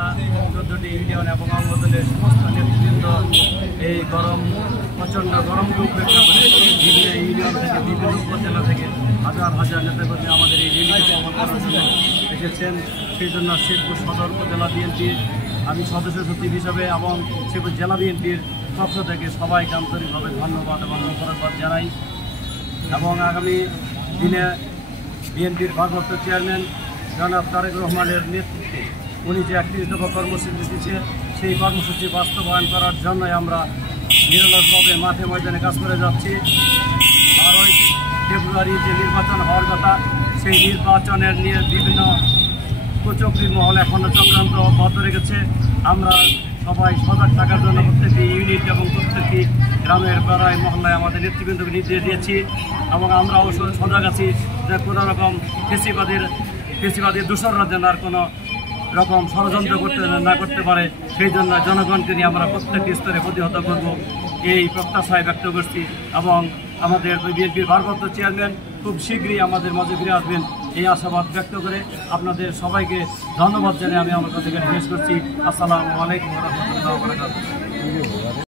উপজেলা 14টি ইউনিয়ন এবং অঙ্গদলের সমস্ত নেতৃবৃন্দ এই প্রচণ্ড গরমকে উপেক্ষা করে বিভিন্ন ইউনিয়ন থেকে বিভিন্ন উপজেলা থেকে হাজার হাজার নেতাকর্মী আমাদের এই রেলিকে সফল করার জন্য এসেছেন। সেই জন্য শেরপুর সদর উপজেলা বিএনপির আমি সদস্য সচিব হিসাবে এবং শেরপুর জেলা বিএনপির পক্ষ থেকে সবাইকে আন্তরিকভাবে ধন্যবাদ এবং মোবারকবাদ জানাই। এবং আগামী দিনে বিএনপির ভারপ্রাপ্ত চেয়ারম্যান জনাব তারেক রহমানের নেতৃত্বে উনি যে 31 দফা কর্মসূচি দিচ্ছে সেই কর্মসূচি বাস্তবায়ন করার জন্যই আমরা নিরলসভাবে মাঠে ময়দানে কাজ করে যাচ্ছি। 12ই ফেব্রুয়ারি যে নির্বাচন হওয়ার কথা সেই নির্বাচনের নিয়ে বিভিন্ন কুচক্রীর মহল এখনও চক্রান্ত অব্যাহত রেখেছে। আমরা সবাই সজাগ থাকার জন্য প্রত্যেকটি ইউনিট এবং প্রত্যেকটি গ্রামের পাড়ায় মহল্লায় আমাদের নেতৃবৃন্দকে নির্দেশ দিয়েছি এবং আমরা অবশ্য সজাগ আছি যে কোনো রকম ফেসিবাদী দূষণরা যেন আর কোনো রকম ষড়যন্ত্র না করতে পারে সেই জন্য জনগণকে নিয়ে আমরা প্রত্যেকটি স্তরে প্রতিহত করব এই প্রত্যাশায় ব্যক্ত করছি। এবং আমাদের বিএনপির ভারপ্রাপ্ত চেয়ারম্যান খুব শীঘ্রই আমাদের মাঝে ফিরে আসবেন এই আশাবাদ ব্যক্ত করে আপনাদের সবাইকে ধন্যবাদ জানিয়ে আমি আমার কাছে শেষ করছি। আসসালামু আলাইকুম ওয়া রাহমাতুল্লাহি ওয়া বারাকাতুহু।